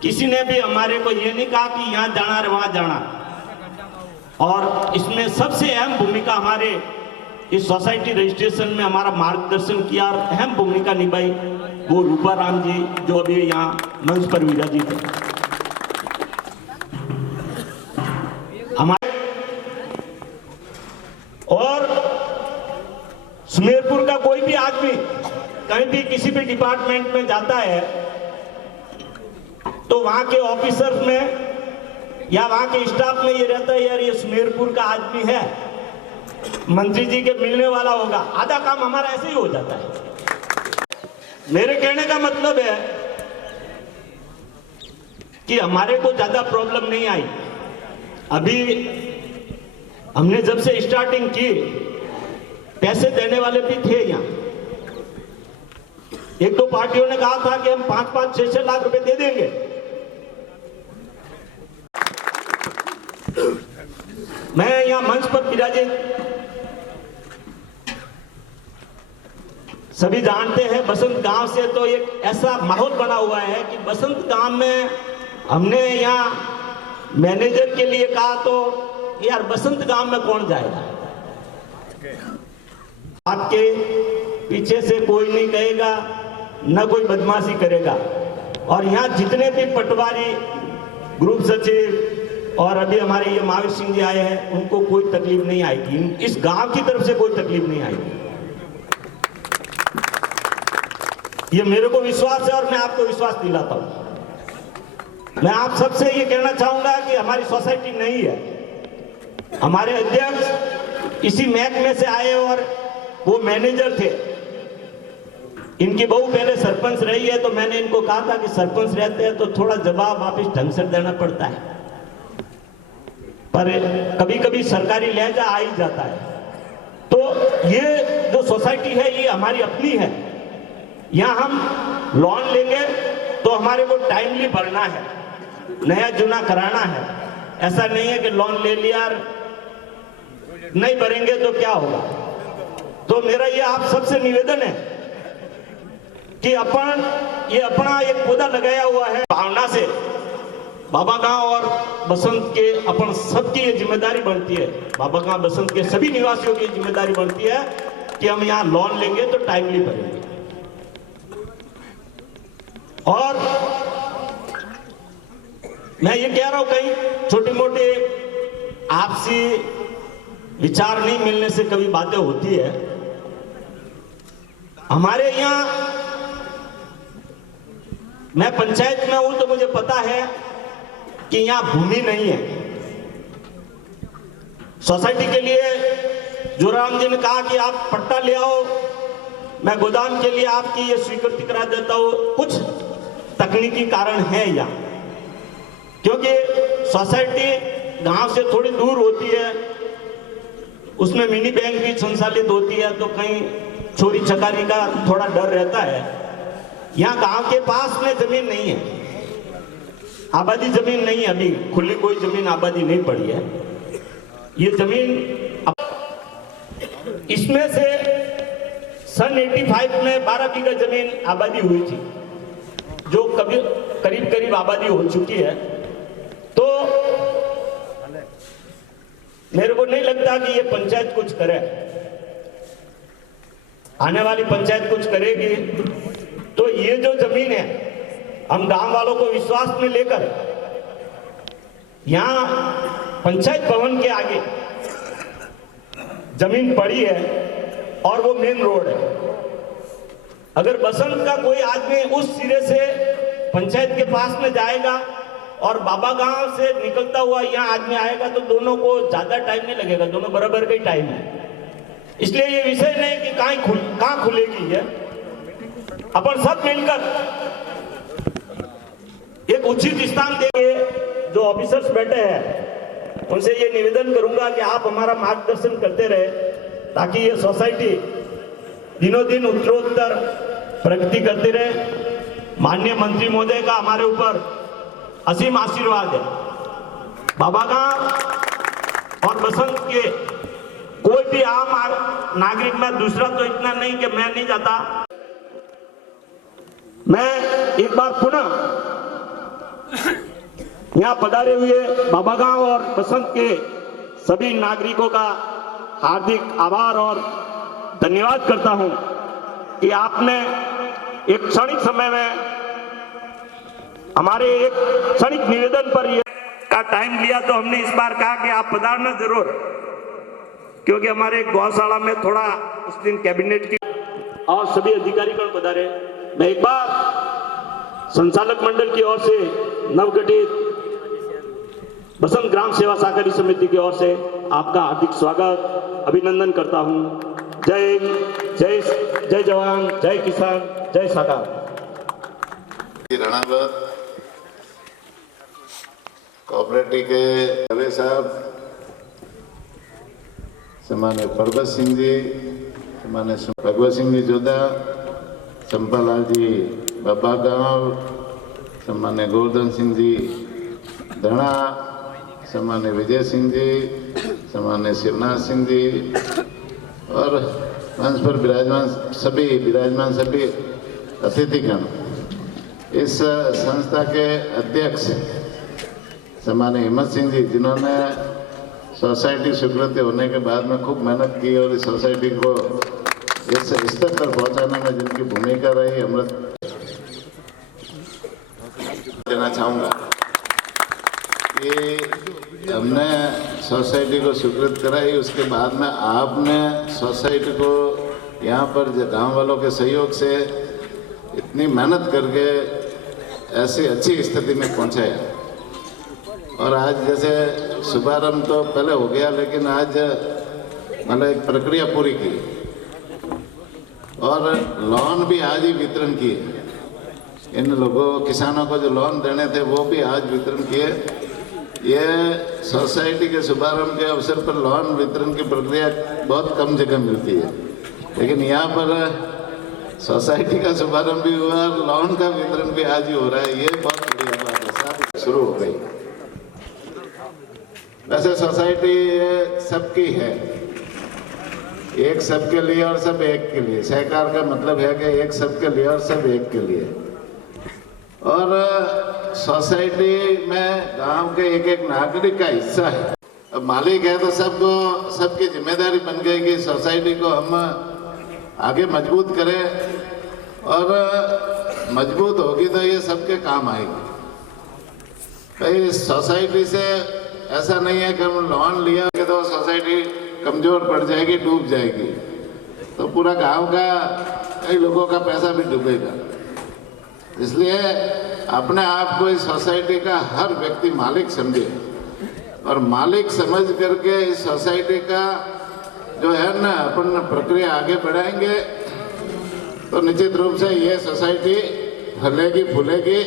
किसी ने भी हमारे को ये नहीं कहा कि यहां जाना है वहां जाना। और इसमें सबसे अहम भूमिका हमारे इस सोसाइटी रजिस्ट्रेशन में हमारा मार्गदर्शन किया और अहम भूमिका निभाई वो रूपा राम जी, जो अभी यहाँ मंच पर विराजित है। हमारे और सुमेरपुर का कोई भी आदमी कहीं भी किसी भी डिपार्टमेंट में जाता है तो वहां के ऑफिसर्स में या वहां के स्टाफ में ये रहता है, यार ये सुमेरपुर का आदमी है, मंत्री जी के मिलने वाला होगा। आधा काम हमारा ऐसे ही हो जाता है। मेरे कहने का मतलब है कि हमारे को ज्यादा प्रॉब्लम नहीं आई। अभी हमने जब से स्टार्टिंग की, पैसे देने वाले भी थे यहाँ। 1-2 पार्टियों ने कहा था कि हम 5-5, 6-6 लाख रुपए दे देंगे। मैं यहाँ मंच पर विराजित सभी जानते हैं, बसंत गांव से तो एक ऐसा माहौल बना हुआ है कि बसंत गांव में हमने यहाँ मैनेजर के लिए कहा तो यार बसंत गांव में कौन जाएगा। आपके पीछे से कोई नहीं कहेगा, न कोई बदमाशी करेगा। और यहाँ जितने भी पटवारी, ग्रुप सचिव और अभी हमारे ये महावीर सिंह जी आए हैं, उनको कोई तकलीफ नहीं आएगी। इस गांव की तरफ से कोई तकलीफ नहीं आएगी, ये मेरे को विश्वास है और मैं आपको विश्वास दिलाता हूं। मैं आप सबसे ये कहना चाहूंगा कि हमारी सोसाइटी नहीं है। हमारे अध्यक्ष इसी महकमे से आए और वो मैनेजर थे। इनकी बहू पहले सरपंच रही है, तो मैंने इनको कहा था कि सरपंच रहते हैं तो थोड़ा जवाब वापिस ढंग से देना पड़ता है, पर कभी कभी सरकारी लहजा आ ही जाता है। तो ये जो सोसाइटी है ये हमारी अपनी है। यहाँ हम लोन लेंगे तो हमारे को टाइमली भरना है, नया जुना कराना है। ऐसा नहीं है कि लोन ले लिया नहीं भरेंगे तो क्या होगा। तो मेरा ये आप सबसे निवेदन है कि ये अपना एक पौधा लगाया हुआ है भावना से। बाबा गांव और बसंत के अपन सबकी ये जिम्मेदारी बनती है, बाबा गांव बसंत के सभी निवासियों की जिम्मेदारी बनती है कि हम यहाँ लोन लेंगे तो टाइमली भरेंगे। और मैं ये कह रहा हूं, कहीं छोटी मोटी आपसी विचार नहीं मिलने से कभी बातें होती है। हमारे यहाँ मैं पंचायत में हूं तो मुझे पता है कि यहाँ भूमि नहीं है। सोसाइटी के लिए जोराम जी ने कहा कि आप पट्टा ले आओ, मैं गोदाम के लिए आपकी ये स्वीकृति करा देता हूं। कुछ तकनीकी कारण है यहाँ, क्योंकि सोसाइटी गांव से थोड़ी दूर होती है, उसमें मिनी बैंक भी संचालित होती है, तो कहीं चोरी चकारी का थोड़ा डर रहता है। यहाँ गांव के पास में जमीन नहीं है, आबादी जमीन नहीं है, अभी खुली कोई जमीन आबादी नहीं पड़ी है। ये जमीन इसमें से सन 85 में 12 बीघा जमीन आबादी हुई थी, जो करीब करीब आबादी हो चुकी है। तो मेरे को नहीं लगता कि ये पंचायत कुछ करे, आने वाली पंचायत कुछ करेगी। तो ये जो जमीन है हम गांव वालों को विश्वास में लेकर यहाँ पंचायत भवन के आगे जमीन पड़ी है और वो मेन रोड है। अगर बसंत का कोई आदमी उस सिरे से पंचायत के पास में जाएगा और बाबा गांव से निकलता हुआ यहाँ आदमी आएगा तो दोनों को ज्यादा टाइम नहीं लगेगा, दोनों बराबर का ही टाइम है। इसलिए ये विषय नहीं कि कहाँ खुलेगी है, अपन सब मिलकर एक उचित स्थान देंगे। जो ऑफिसर्स बैठे हैं उनसे ये निवेदन करूंगा कि आप हमारा मार्गदर्शन करते रहे ताकि ये सोसाइटी दिनों दिन उत्तरोत्तर प्रगति करती रहे। माननीय मंत्री महोदय का हमारे ऊपर असीम आशीर्वाद है। बाबा गांव और बसंत के कोई भी आम नागरिक में दूसरा तो इतना नहीं कि मैं नहीं जाता। मैं एक बार पुनः यहाँ पधारे हुए बाबा गांव और बसंत के सभी नागरिकों का हार्दिक आभार और धन्यवाद करता हूं कि आपने एक क्षणिक समय में हमारे एक क्षणिक निवेदन पर ये का टाइम लिया, तो हमने इस बार कहा कि आप पधारना जरूर, क्योंकि हमारे गौशाला में थोड़ा उस दिन कैबिनेट की और सभी अधिकारीगण पधारे। मैं एक बार संचालक मंडल की ओर से नवगठित बसंत ग्राम सेवा सहकारी समिति की ओर से आपका हार्दिक स्वागत अभिनंदन करता हूं। जय हिंद, जय जवान, जय किसान, जय साकार। राणावत कोऑपरेटिव के रवे साहब, सम्मान्य परबत सिंह जी, सम्मान्य भगवत सिंह जी जोधा, चंपालाल जी बाबा गांव, सम्मान्य गोवर्धन सिंह जी धना, सम्मान्य विजय सिंह जी, सम्मान्य शिवनाथ सिंह जी और मंच पर विराजमान सभी अतिथिगण, इस संस्था के अध्यक्ष सम्मान्य हिम्मत सिंह जी, जिन्होंने सोसाइटी स्वीकृत होने के बाद में खूब मेहनत की और इस सोसाइटी को इस स्तर पर पहुंचाने में जिनकी भूमिका रही, अमृत देना चाहूँगा कि हमने सोसाइटी को स्वीकृत कराई, उसके बाद में आपने सोसाइटी को यहाँ पर गांव वालों के सहयोग से इतनी मेहनत करके ऐसी अच्छी स्थिति में पहुँचाया। और आज जैसे शुभारंभ तो पहले हो गया, लेकिन आज मतलब एक प्रक्रिया पूरी की और लोन भी आज ही वितरण किए। इन लोगों किसानों को जो लोन देने थे वो भी आज वितरण किए। ये सोसाइटी के शुभारंभ के अवसर पर लोन वितरण की प्रक्रिया बहुत कम जगह मिलती है, लेकिन यहाँ पर सोसाइटी का शुभारंभ भी हुआ और लोन का वितरण भी आज ही हो रहा है। ये बहुत बढ़िया बात है, साथ शुरू हो गई। वैसे सोसाइटी सबकी है, एक सबके लिए और सब एक के लिए। सहकार का मतलब है कि एक सबके लिए और सब एक के लिए। और सोसाइटी में गांव के एक एक नागरिक का हिस्सा है। अब मालिक है तो सबको सबकी जिम्मेदारी बन गई कि सोसाइटी को हम आगे मजबूत करें, और मजबूत होगी तो ये सबके काम आएगी। भाई सोसाइटी से ऐसा नहीं है कि हम लोन लिया कि तो सोसाइटी कमजोर पड़ जाएगी, डूब जाएगी, तो पूरा गांव का कई लोगों का पैसा भी डूबेगा। इसलिए अपने आप को इस सोसाइटी का हर व्यक्ति मालिक समझे, और मालिक समझ करके इस सोसाइटी का जो है ना अपन प्रक्रिया आगे बढ़ाएंगे तो निश्चित रूप से ये सोसाइटी फलेगी फूलेगी।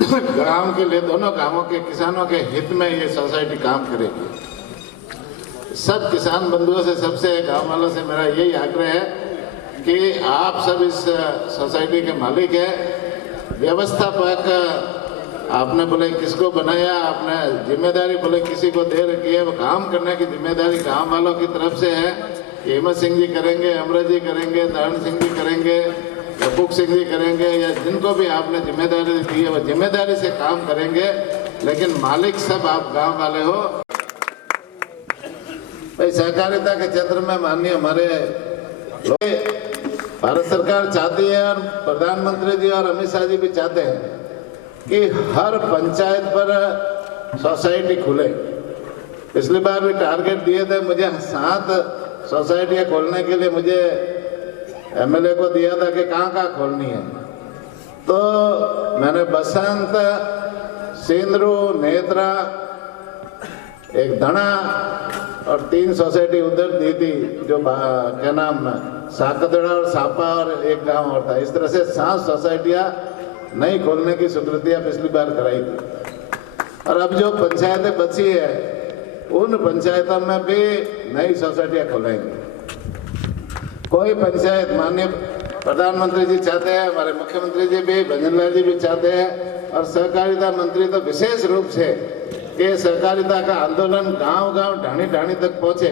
गांव के लिए, दोनों गांवों के किसानों के हित में ये सोसाइटी काम करेगी। सब किसान बंधुओं से, सबसे गांव वालों से मेरा यही आग्रह है कि आप सब इस सोसाइटी के मालिक हैं। व्यवस्थापक आपने बोले किसको बनाया, आपने जिम्मेदारी बोले किसी को दे रखी है, वो काम करने की जिम्मेदारी गांव वालों की तरफ से है। हिम्मत सिंह जी करेंगे, अमृत जी करेंगे, नारायण सिंह जी करेंगे, रफूक सिंह जी करेंगे, या जिनको भी आपने जिम्मेदारी दी है वो जिम्मेदारी से काम करेंगे, लेकिन मालिक सब आप गांव वाले हो। भाई सहकारिता के क्षेत्र में माननीय हमारे भारत सरकार चाहती है और प्रधानमंत्री जी और अमित शाह जी भी चाहते हैं कि हर पंचायत पर सोसाइटी खुले, पिछली बार भी टारगेट दिए थे मुझे 7 सोसाइटियाँ खोलने के लिए, मुझे एमएलए को दिया था कि कहाँ कहाँ खोलनी है। तो मैंने बसंत, सिंदरू, नेत्रा, एक धना और 3 सोसाइटी उधर दी थी, जो क्या नाम साकदड़ा और सापा और एक गांव और था। इस तरह से 7 सोसाइटियाँ नई खोलने की स्वीकृतियाँ पिछली बार कराई थी। और अब जो पंचायतें बची है उन पंचायतों में भी नई सोसाइटियाँ खोलेंगे। कोई पंचायत, माननीय प्रधानमंत्री जी चाहते हैं, हमारे मुख्यमंत्री जी भी, भजनलाल जी भी चाहते हैं, और सहकारिता मंत्री तो विशेष रूप से कि सहकारिता का आंदोलन गांव-गांव, ढाणी-ढाणी तक पहुंचे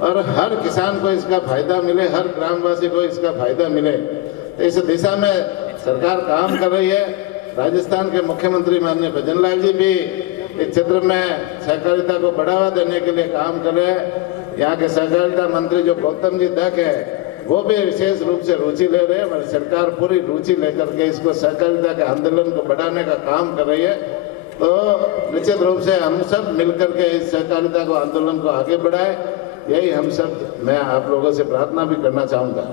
और हर किसान को इसका फायदा मिले, हर ग्रामवासी को इसका फायदा मिले। तो इस दिशा में सरकार काम कर रही है। राजस्थान के मुख्यमंत्री माननीय भजनलाल जी भी इस क्षेत्र में सहकारिता को बढ़ावा देने के लिए काम कर रहे हैं। यहाँ के सहकारिता मंत्री जो गौतम जी दक है, वो भी विशेष रूप से रुचि ले रहे हैं। हमारी सरकार पूरी रुचि लेकर के इसको सहकारिता के आंदोलन को बढ़ाने का काम कर रही है। तो निश्चित रूप से हम सब मिलकर के इस सहकारिता को, आंदोलन को आगे बढ़ाए, यही हम सब, मैं आप लोगों से प्रार्थना भी करना चाहूँगा।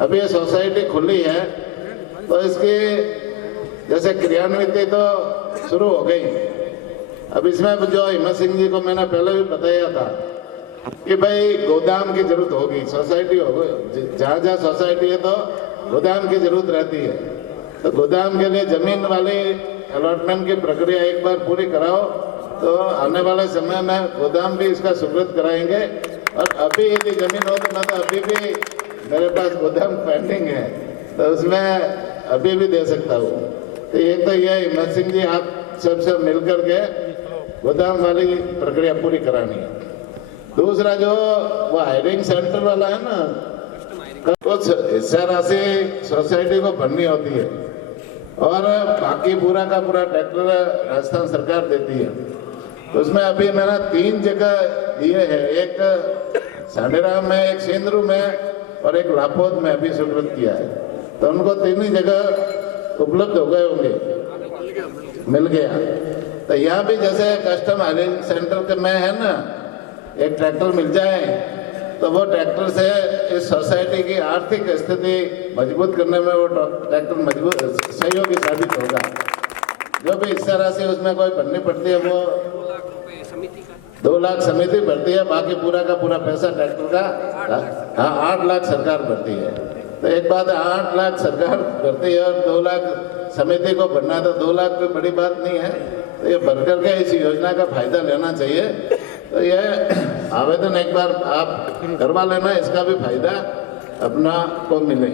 अभी ये सोसाइटी खुली है तो इसकी जैसे क्रियान्विति तो शुरू हो गई। अब इसमें जो हिम्मत सिंह जी को मैंने पहले भी बताया था कि भाई गोदाम की जरूरत होगी, सोसाइटी होगी, जहाँ जहाँ सोसाइटी है तो गोदाम की जरूरत रहती है। तो गोदाम के लिए जमीन वाली अलॉटमेंट की प्रक्रिया एक बार पूरी कराओ, तो आने वाले समय में गोदाम भी इसका स्वीकृत कराएंगे। और अभी यदि जमीन हो तो मैं तो अभी भी, मेरे पास गोदाम पेंडिंग है, तो उसमें अभी भी दे सकता हूँ। तो एक तो ये हिम्मत सिंह जी, आप सब मिलकर के गोदाम वाली प्रक्रिया पूरी करानी है। दूसरा जो वो हायरिंग सेंटर वाला है ना, कुछ हिस्सा राशि सोसाइटी को भरनी होती है और बाकी पूरा का पूरा ट्रैक्टर राजस्थान सरकार देती है। तो उसमें अभी मैंने 3 जगह दिए हैं, एक सांडेराम में, एक सिंदरू में और एक लापोद में अभी स्वीकृत किया है। तो उनको 3 ही जगह उपलब्ध हो गए होंगे, मिल गया। तो यहाँ भी जैसे कस्टम हायरिंग सेंटर में है ना, एक ट्रैक्टर मिल जाए तो वो ट्रैक्टर से इस सोसाइटी की आर्थिक स्थिति मजबूत करने में वो ट्रैक्टर मजबूत सहयोगी साबित होगा। जो भी हिस्सा राशि उसमें कोई भरनी पड़ती है वो 2 लाख समिति भरती है, बाकी पूरा का पूरा पैसा ट्रैक्टर का 8 लाख सरकार भरती है। तो एक बात, 8 लाख सरकार भरती है और 2 लाख समिति को भरना, तो 2 लाख कोई बड़ी बात नहीं है। तो ये भर करके इस योजना का फायदा लेना चाहिए। तो ये आवेदन एक बार आप करवा लेना, इसका भी फायदा अपना को मिले।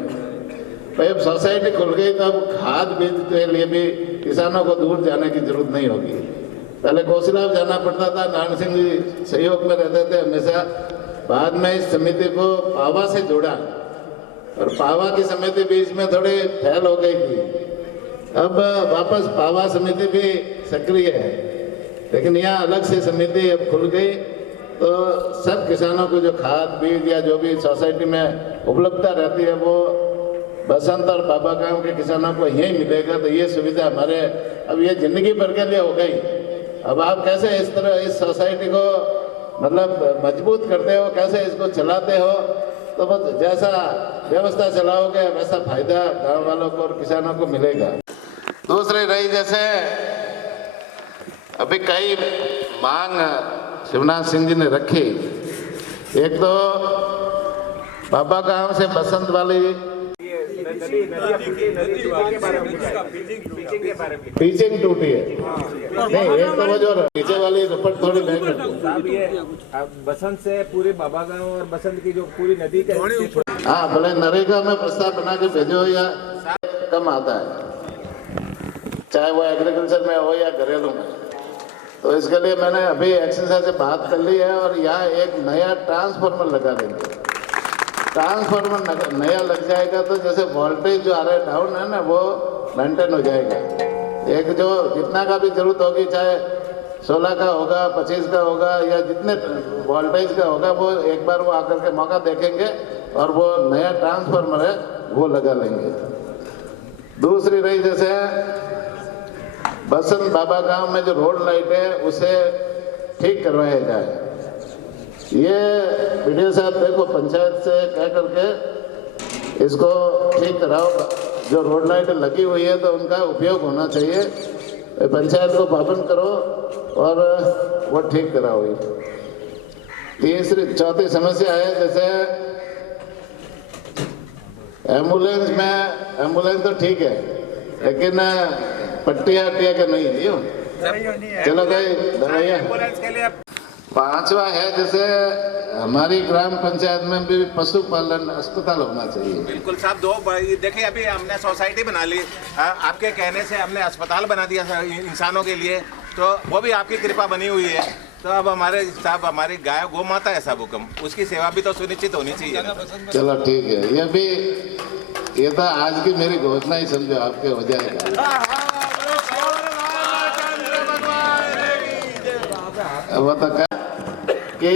भाई अब सोसाइटी खुल गई तो अब खाद बीज के लिए भी किसानों को दूर जाने की जरूरत नहीं होगी। पहले कौशलाव जाना पड़ता था, नारायण सिंह जी सहयोग में रहते थे हमेशा। बाद में इस समिति को पावा से जोड़ा और पावा की समिति बीच में थोड़ी फैल हो गई थी। अब वापस पावा समिति भी सक्रिय है, लेकिन यहाँ अलग से समिति अब खुल गई। तो सब किसानों को जो खाद बीज या जो भी सोसाइटी में उपलब्धता रहती है वो बसंत और बाबा गांव के किसानों को यही मिलेगा। तो ये सुविधा हमारे अब ये जिंदगी भर के लिए हो गई। अब आप कैसे इस तरह इस सोसाइटी को मतलब मजबूत करते हो, कैसे इसको चलाते हो, तो बस जैसा व्यवस्था चलाओगे वैसा फायदा गाँव वालों को और किसानों को मिलेगा। दूसरी रही जैसे अभी कई मांग शिवनाथ सिंह जी ने रखी। एक तो बाबा गांव से बसंत वाली पिचिंग टूटी है, नहीं एक तो वो जो नीचे वाली रपट थोड़ी साहब, ये बसंत से पूरे बाबा गांव और बसंत की जो पूरी नदी का, हाँ भले नरेगा में प्रस्ताव बना के भेजो या कम आता है, चाहे वो एग्रीकल्चर में हो या घरेलू में। तो इसके लिए मैंने अभी एक्सरसाइज से बात कर ली है और यहाँ एक नया ट्रांसफार्मर लगा देंगे। ट्रांसफार्मर नया लग जाएगा तो जैसे वोल्टेज जो आ रहा है डाउन है ना, वो मेंटेन हो जाएगा। एक जो जितना का भी जरूरत होगी, चाहे 16 का होगा, 25 का होगा या जितने वोल्टेज का होगा, वो एक बार वो आकर के मौका देखेंगे और वो नया ट्रांसफार्मर है वो लगा लेंगे। दूसरी रही जैसे बसंत बाबा गांव में जो रोड लाइट है उसे ठीक करवाया जाए। ये वीडियो साहब देखो, पंचायत से कह करके इसको ठीक कराओ। जो रोड लाइट लगी हुई है तो उनका उपयोग होना चाहिए। पंचायत को पाबंद करो और वो ठीक कराओ। तीसरी चौथी समस्या है, जैसे एम्बुलेंस में, एम्बुलेंस तो ठीक है लेकिन पट्टिया का नहीं है। चलो भाई दवाइयाँ। पांचवा है, जैसे हमारी ग्राम पंचायत में भी पशुपालन अस्पताल होना चाहिए। बिल्कुल साहब, देखिए अभी हमने सोसाइटी बना ली, आपके कहने से हमने अस्पताल बना दिया इंसानों के लिए, तो वो भी आपकी कृपा बनी हुई है। तो अब हमारे साहब, हमारी गाय गौ माता है सब हुक्म, उसकी सेवा भी तो सुनिश्चित होनी चाहिए ना। चलो ठीक है, ये तो आज की मेरी घोषणा ही समझो, आपके हो जाएगा। वो तो क्या कि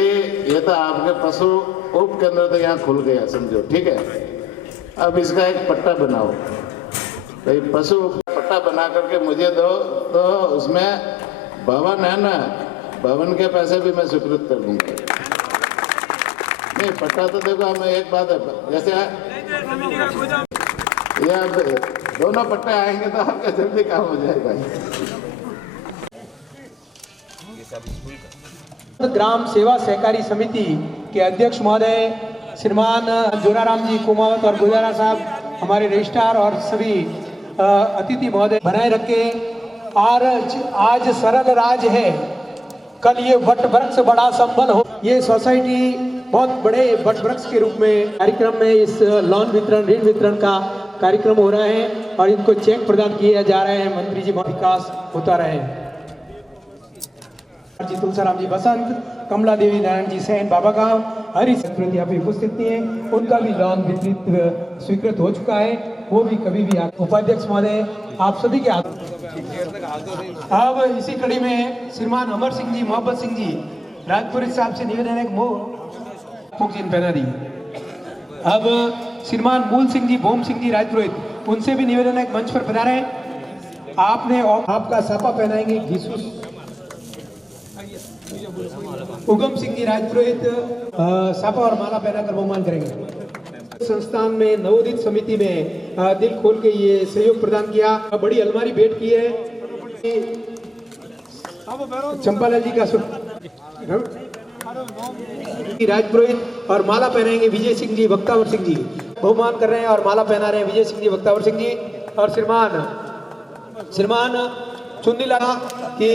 ये तो आपके पशु उप केंद्र तो यहाँ खुल गया समझो, ठीक है। अब इसका एक पट्टा बनाओ भाई, पशु पट्टा बना करके मुझे दो, तो उसमें भवन है ना, भवन के पैसे भी मैं स्वीकृत कर दूंगा। नहीं, पट्टा तो देखो, हमें एक बात है, जैसे ये दोनों पट्टे आएंगे तो आपका जल्दी काम हो जाएगा। ग्राम सेवा सहकारी समिति के अध्यक्ष महोदय श्रीमान जोराराम जी कुमावत और गुजारा साहब, हमारे रजिस्ट्रार और सभी अतिथि महोदय बनाए रखे। और आज सरल राज है, कल ये वट वृक्ष बड़ा संबल हो। ये सोसाइटी बहुत बड़े वट वृक्ष के रूप में कार्यक्रम में इस लोन वितरण, ऋण वितरण का कार्यक्रम हो रहा है और इनको चेक प्रदान किए जा रहे हैं। मंत्री जी, विकास होता रहे। जी तुलसीराम जी बसंत, कमला देवी नारायण जी सैन बाबा गांव, हरी संस्कृति यहाँ पे उपस्थित नहीं है, उनका भी लोन वितरित स्वीकृत हो चुका है, वो भी कभी भी उपाध्यक्ष महोदय आप सभी के हाथ। अब इसी कड़ी में श्रीमान अमर सिंह जी, मोहब्बत सिंह जी राजपुरी साहब से निवेदन है, मुखजिन पहना दी। अब श्रीमान मूल सिंह जी, भोम सिंह जी राजपुरोहित, उनसे भी निवेदन है, मंच पर पधारे। आपने आपका सापा पहनाएंगे घीसूस। उगम सिंह जी राजपुरोहित सापा और माला पहनाकर बहुमान करेंगे। संस्थान में नवोदित समिति में दिल खोल के ये सहयोग प्रदान किया, बड़ी अलमारी भेंट की है। चंपालाल जी का राजपुरोहित और माला पहनाएंगे विजय सिंह जी, वक्तावर सिंह जी बहुमान कर रहे हैं और माला पहना रहे हैं विजय सिंह जी, वक्तावर सिंह जी और श्रीमान चुन्नीलाल की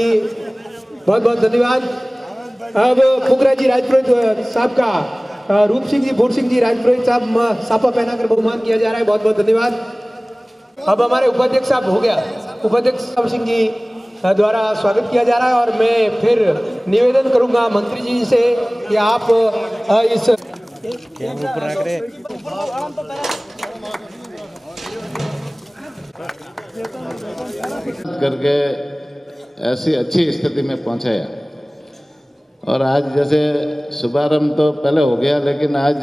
बहुत बहुत धन्यवाद। अब फुकरा जी राजपुरोहित साहब का रूप सिंह जी, भूर सिंह जी राजपुरोहित साहब सापा पहनाकर बहुमान किया जा रहा है, बहुत बहुत धन्यवाद। अब हमारे उपाध्यक्ष साहब हो गया, उपाध्यक्ष साहब सिंह जी द्वारा स्वागत किया जा रहा है और मैं फिर निवेदन करूंगा मंत्री जी से कि आप इस करके ऐसी अच्छी स्थिति में पहुंचाया। और आज जैसे शुभारंभ तो पहले हो गया, लेकिन आज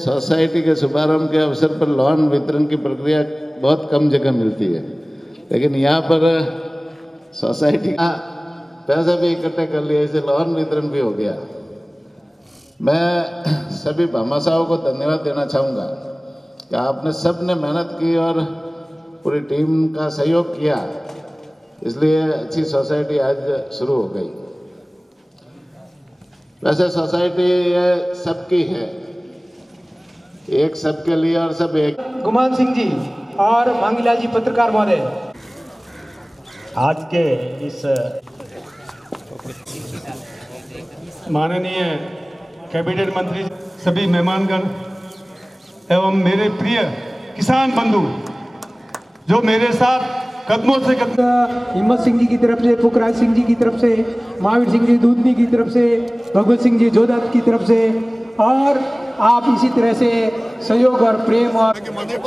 सोसाइटी के शुभारंभ के अवसर पर लोन वितरण की प्रक्रिया बहुत कम जगह मिलती है, लेकिन यहाँ पर सोसाइटी का पैसा भी इकट्ठे कर लिया, इसे लोन वितरण भी हो गया। मैं सभी भामाशाहों को धन्यवाद देना चाहूँगा कि आपने सब ने मेहनत की और पूरी टीम का सहयोग किया, इसलिए अच्छी सोसाइटी आज शुरू हो गई। वैसे सोसाइटी ये सबकी है, एक सबके लिए और सब एक। गुमान सिंह जी और मांगीलाल जी पत्रकार महोदय, आज के इस माननीय कैबिनेट मंत्री, सभी मेहमानगण एवं मेरे प्रिय किसान बंधु जो मेरे साथ कदमों से हिम्मत सिंह जी की तरफ से, पुखराज सिंह जी की तरफ से, महावीर सिंह जी दूधनी की तरफ से, भगवत सिंह जी जोधात की तरफ से, और आप इसी तरह से सहयोग और प्रेम और व्हाट्सएप